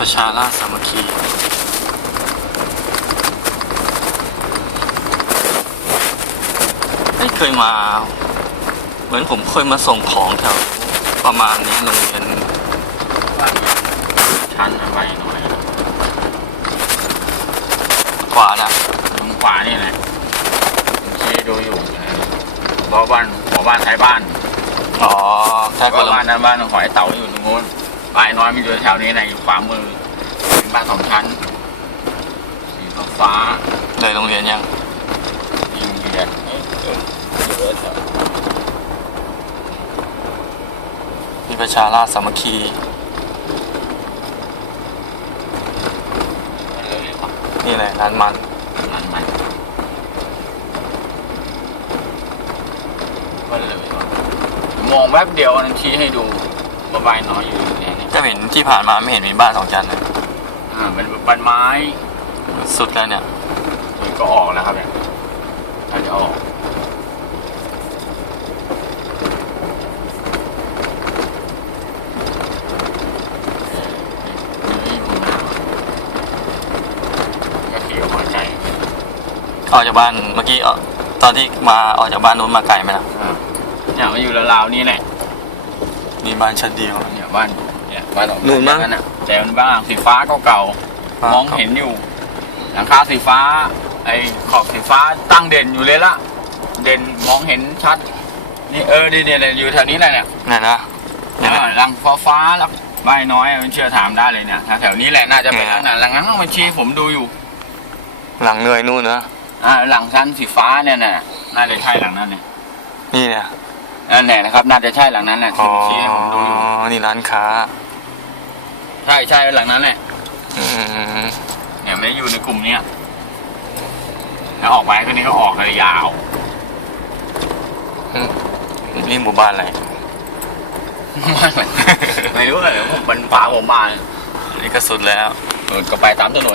ประชาราษฎร์สามัคคีไม่เคยมา เหมือนผมเคยมาส่งของแถวประมาณนี้โรงเรียนชั้นอะไรหน่อยขวานะทางขวานี่แหละผมชี้ดูอยู่เพราะบ้านหัวบ้านท้ายบ้านอ๋อแค่เพคนราะละบ้านนั้นบ้านของหอยเต่าอยู่ตรงนู้น ปลายน้อยมันอยู่แถวนี้นะอยู่ขวามือเป็นบ้านสองชั้นสีฟ้าเลยโรงเรียนยังๆยิงเรียนเอ้ยเออเออเออมีประชาราษฎร์สามัคคีเลยเลยครับนี่แหละร้านมันนั่นมันก็เลยว่ะมองแวบเดียวนั้นชี้ให้ดู ว่าใบน้อยอยู่เนี่ยเนี่ยจะเห็นที่ผ่านมาไม่เห็นมีบ้านสองชั้นเลยอ่าเป็นใบไม้สุดแล้วเนี่ยมันก็ออกแล้วครับเนี่ยถ้าจะออกนี่คุณนาก็ขี่ออกมาใจออกจากบ้านเมื่อกี้เอ่อตอนที่มาออกจากบ้านนู้นมาไกลไหมล่ะอ่าเนี่ยมาอยู่ราวๆนี่แหละ มีบ้านชั้นเดียว เนี่ยบ้านเนี่ยบ้านออกนู่นมั้งนั่นน่ะแต่มันบ้านสีฟ้าเก่าๆมองเห็นอยู่ หลังคาสีฟ้า ไอ้ขอบสีฟ้าตั้งเด่นอยู่เลยละเด่นมองเห็นชัด นี่เออดีเนี่ยเนี่ยอยู่แถวนี้แหละเนี่ยเนี่ยนะเนี่ยนะเออหลังฟ้าฟ้าแล้วใบน้อยมันเชื่อถามได้เลยเนี่ยแถวๆนี้แหละน่าจะเป็นเนี่ย ลักษณะหลังนั้นมันชี้ผมดูอยู่ หลังเหนื่อยนู่นนะอ่าหลังชั้นสีฟ้าเนี่ยน่ะน่าจะใช่หลังนั้นเนี่ยนี่เนี่ย นั่นแหละนะครับ น่าจะใช่หลังนั้นแหละอ๋ที่อชี้ให้ผมดูอยู่นี่ร้านค้า ใช่ใช่หลังนั้นแหละอืมเนี่ยไม่ได้อยู่ในกลุ่มเนี้ยถ้าออกไปก็นี่ก็ออกเลยยาวนี่หมู่บ้านอะไรไม่รู้เลยผมมันพาผมมานี่ก็สุดแล้วเออก็ไปตามถนน